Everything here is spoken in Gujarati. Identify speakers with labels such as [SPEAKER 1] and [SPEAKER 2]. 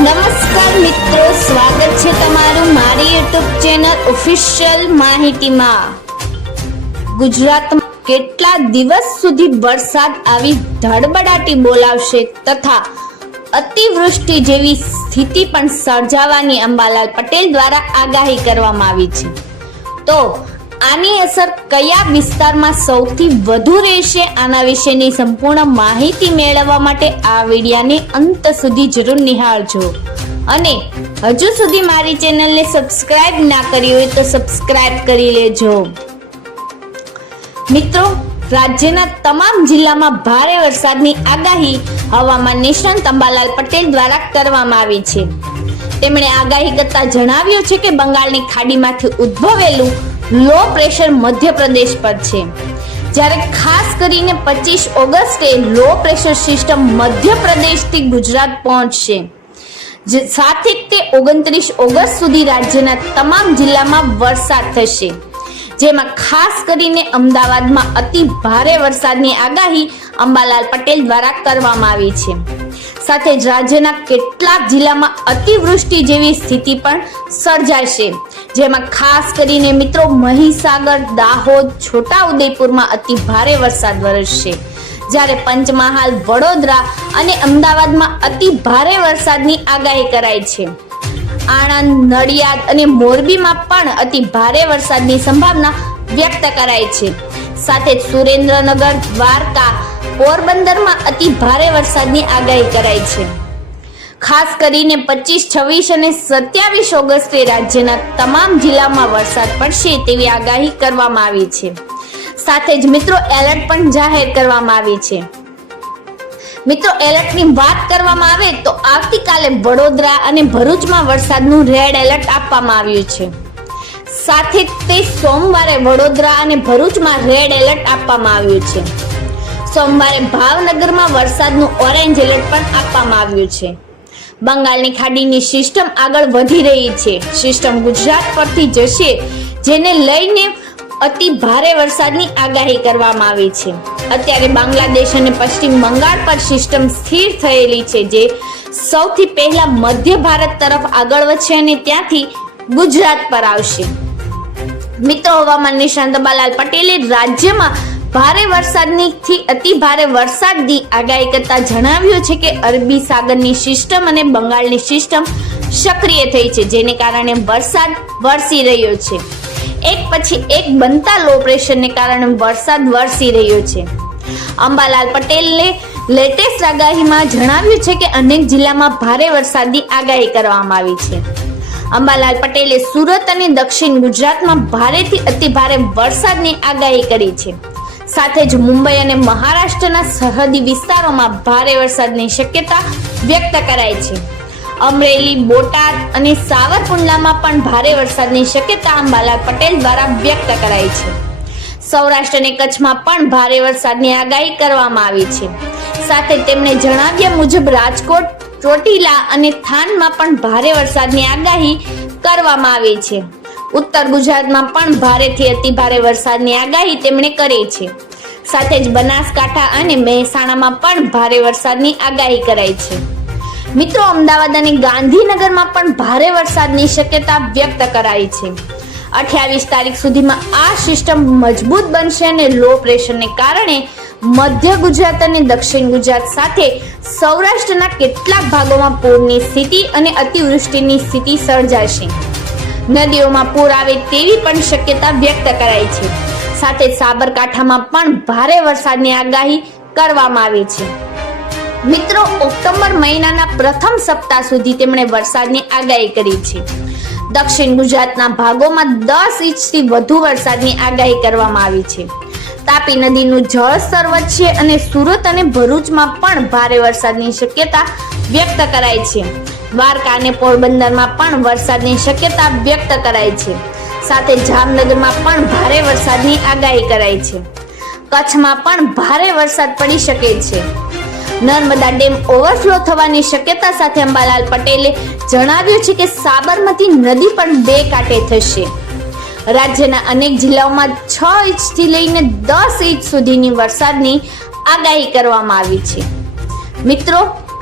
[SPEAKER 1] નમસ્કાર મિત્રો, સ્વાગત છે તમારું મારી યુટ્યુબ ચેનલ ઓફિશિયલ માહિતીમાં. ગુજરાતમાં કેટલા દિવસ સુધી વરસાદ આવી ધડબડાટી બોલાવશે તથા અતિવૃષ્ટિ જેવી સ્થિતિ પણ સર્જાવાની અંબાલાલ પટેલ દ્વારા આગાહી કરવામાં આવી છે. તો આની અસર કયા વિસ્તારમાં સૌથી વધુ રહેશે આના વિશેની સંપૂર્ણ માહિતી મેળવવા માટે આ વિડિયાને અંત સુધી જરૂર નિહાળજો. અને હજુ સુધી મારી ચેનલને સબસ્ક્રાઇબ ના કરી હોય તો સબસ્ક્રાઇબ કરી લેજો. મિત્રો, રાજ્યના તમામ જિલ્લામાં ભારે વરસાદની આગાહી હવામાન નિષ્ણાંત અંબાલાલ પટેલ દ્વારા કરવામાં આવી છે. તેમણે આગાહી કરતા જણાવ્યું છે કે બંગાળની ખાડીમાંથી ઉદ્ભવેલું લો પ્રેશર મધ્યપ્રદેશ પર છે. જ્યારે ખાસ કરીને પચીસ ઓગસ્ટે લો પ્રેશર સિસ્ટમ મધ્યપ્રદેશથી ગુજરાત પહોંચશે. સાથે તે ઓગણત્રીસ ઓગસ્ટ સુધી રાજ્યના તમામ જિલ્લામાં વરસાદ થશે. જેમાં ખાસ કરીને અમદાવાદમાં અતિ ભારે વરસાદની આગાહી અંબાલાલ પટેલ દ્વારા કરવામાં આવી છે. સાથે રાજ્યના કેટલાક જિલ્લામાં અતિવૃષ્ટિ જેવી સ્થિતિ પણ સર્જાશે. જેમાં ખાસ કરીને મિત્રો મહીસાગર, દાહોદ, છોટાઉદેપુરમાં અતિ ભારે વરસાદ વરસશે. જ્યારે પંચમહાલ, વડોદરા અને અમદાવાદમાં અતિ ભારે વરસાદની આગાહી કરાઈ છે. આણંદ, નડિયાદ અને મોરબીમાં પણ અતિ ભારે વરસાદની સંભાવના વ્યક્ત કરાઈ છે. સાથે સુરેન્દ્રનગર, દ્વારકા પોરબંદરમાં અતિ ભારે વરસાદની આગાહી કરાઈ છે. ખાસ કરીને પચીસ, છવ્વીસ અને સત્યાવીસ ઓગસ્ટે રાજ્યના તમામ જિલ્લામાં વરસાદ પડશે તેવી આગાહી કરવામાં આવી છે. સાથે જ મિત્રો એલર્ટ પણ જાહેર કરવામાં આવી છે. મિત્રો એલર્ટની વાત કરવામાં આવે તો આવતીકાલે વડોદરા અને ભરૂચમાં વરસાદનું રેડ એલર્ટ આપવામાં આવ્યું છે. સાથે તે સોમવારે વડોદરા અને ભરૂચમાં રેડ એલર્ટ આપવામાં આવ્યું છે. સોમવારે ભાવનગરમાં વરસાદનું ઓરેન્જ એલર્ટ પણ આપવામાં આવ્યું છે. બંગાળની ખાડીની સિસ્ટમ આગળ વધી રહી છે. સિસ્ટમ ગુજરાત પરથી જશે, જેને લઈને અતિ ભારે વરસાદની આગાહી કરવામાં આવી છે. અત્યારે બાંગ્લાદેશ અને પશ્ચિમ બંગાળ પર સિસ્ટમ સ્થિર થયેલી છે, જે સૌથી પહેલા મધ્ય ભારત તરફ આગળ વધશે અને ત્યાંથી ગુજરાત પર આવશે. મિત્રો, હવામાન નિષ્ણાંત બાલાલ પટેલે રાજ્યમાં ભારે વરસાદની અતિ ભારે વરસાદની આગાહી કરતા જણાવ્યું છે કે અરબી સાગરની સિસ્ટમ અને બંગાળની સિસ્ટમ સક્રિય થઈ છે, જેને કારણે વરસાદ વરસી રહ્યો છે. એક પછી એક બનતા લો પ્રેશરને કારણે વરસાદ વરસી રહ્યો છે. અંબાલાલ પટેલે લેટેસ્ટ આગાહીમાં જણાવ્યું છે કે અનેક જિલ્લામાં ભારે વરસાદની આગાહી કરવામાં આવી છે. અંબાલાલ પટેલે સુરત અને દક્ષિણ ગુજરાતમાં ભારેથી અતિ ભારે વરસાદની આગાહી કરી છે. સાથે જ મુંબઈ અને મહારાષ્ટ્રના સરહદી વિસ્તારોમાં ભારે વરસાદની શક્યતા વ્યક્ત કરાઈ છે. અમરેલી, બોટાદ અને સાવરકુંડલામાં પણ ભારે વરસાદની શક્યતા અંબાલાલ પટેલ દ્વારા વ્યક્ત કરાઈ છે. સૌરાષ્ટ્ર અને કચ્છમાં પણ ભારે વરસાદની આગાહી કરવામાં આવી છે. સાથે તેમણે જણાવ્યા મુજબ રાજકોટ, ચોટીલા અને થાનમાં પણ ભારે વરસાદની આગાહી કરવામાં આવી છે. ઉત્તર ગુજરાતમાં પણ ભારેથી અતિ ભારે વરસાદની આગાહી તેમણે કરી છે. સાથે જ બનાસકાંઠા અને મહેસાણામાં પણ ભારે વરસાદની આગાહી કરાઈ છે. મિત્રો, અમદાવાદ અને ગાંધીનગરમાં પણ ભારે વરસાદની શક્યતા વ્યક્ત કરાઈ છે. અઠ્યાવીસ તારીખ સુધીમાં આ સિસ્ટમ મજબૂત બનશે અને લો પ્રેશરને કારણે મધ્ય ગુજરાત અને દક્ષિણ ગુજરાત સાથે સૌરાષ્ટ્રના કેટલાક ભાગોમાં પૂરની સ્થિતિ અને અતિવૃષ્ટિની સ્થિતિ સર્જાશે. નદીઓમાં પૂર આવે તેવી પણ શક્યતા વ્યક્ત કરાઈ છે. સાથે સાબરકાંઠામાં પણ ભારે વરસાદની આગાહી કરવામાં આવી છે. મિત્રો, ઓક્ટોબર મહિનાના પ્રથમ સપ્તાહ સુધી તેમણે વરસાદની આગાહી કરી છે. દક્ષિણ ગુજરાતના ભાગોમાં દસ ઇંચથી વધુ વરસાદની આગાહી કરવામાં આવી છે. તાપી નદીનું જળસ્તર વધશે અને સુરત અને ભરૂચમાં પણ ભારે વરસાદની શક્યતા વ્યક્ત કરાઈ છે. દ્વારકા અને પોરબંદરમાં પણ વરસાદની શક્યતા વ્યક્ત કરાઈ છે. સાથે જામનગરમાં પણ ભારે વરસાદની આગાહી કરાઈ છે. કચ્છમાં પણ ભારે વરસાદ પડી શકે છે. નર્મદા ડેમ ઓવરફ્લો થવાની શક્યતા સાથે અંબાલાલ પટેલે જણાવ્યું છે કે સાબરમતી નદી પણ બે કાંઠે થશે. રાજ્યના અનેક જિલ્લાઓમાં છ ઇંચથી લઈને દસ ઇંચ સુધીની વરસાદની આગાહી કરવામાં આવી છે. મિત્રો